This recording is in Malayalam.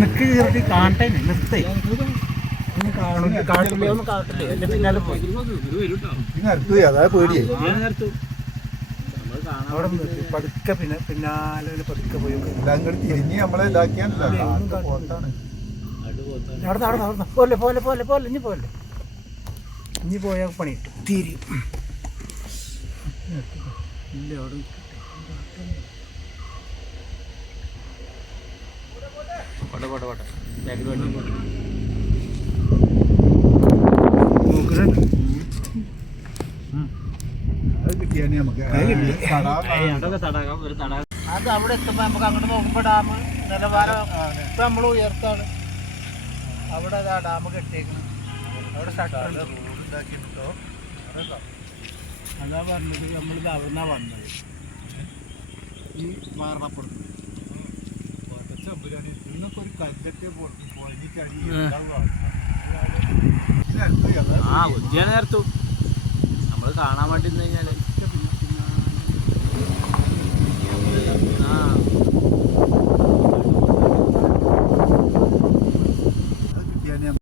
നിക്ക് കയറി കാണട്ടെ നിർത്തേ. അതായത് പേടിയായി അവിടെ പതുക്കെ പിന്നെ പിന്നാലെ പിന്നെ പതുക്കെ പോയി. എല്ലാം കൂടി തിരിഞ്ഞ് നമ്മളെ പോലെ പോലെ പോലെ പോലെ ഇനി പോലെ ഇനി പോയാൽ പണി തിരി. ഇല്ല അവിടെ നമുക്ക്. തടാകം. അത് അവിടെ എത്തുമ്പോൾ നമുക്ക് അങ്ങോട്ട് നോക്കുമ്പോൾ ഡാം നിലവാരം ഇപ്പം നമ്മൾ ഉയർത്താണ്. അവിടെ അതാ ഡാം കെട്ടിയേക്കണം. അവിടെ അതാ പറഞ്ഞത് നമ്മളിത് അവിടെ നിന്നാണ് വന്നത്. ഈ മാറണപ്പുറത്ത് ഇന്നൊക്കെ ഒരു ആ. ഉദ്യാന നേർത്തു നമ്മൾ കാണാൻ വേണ്ടി നിന്ന് കഴിഞ്ഞാൽ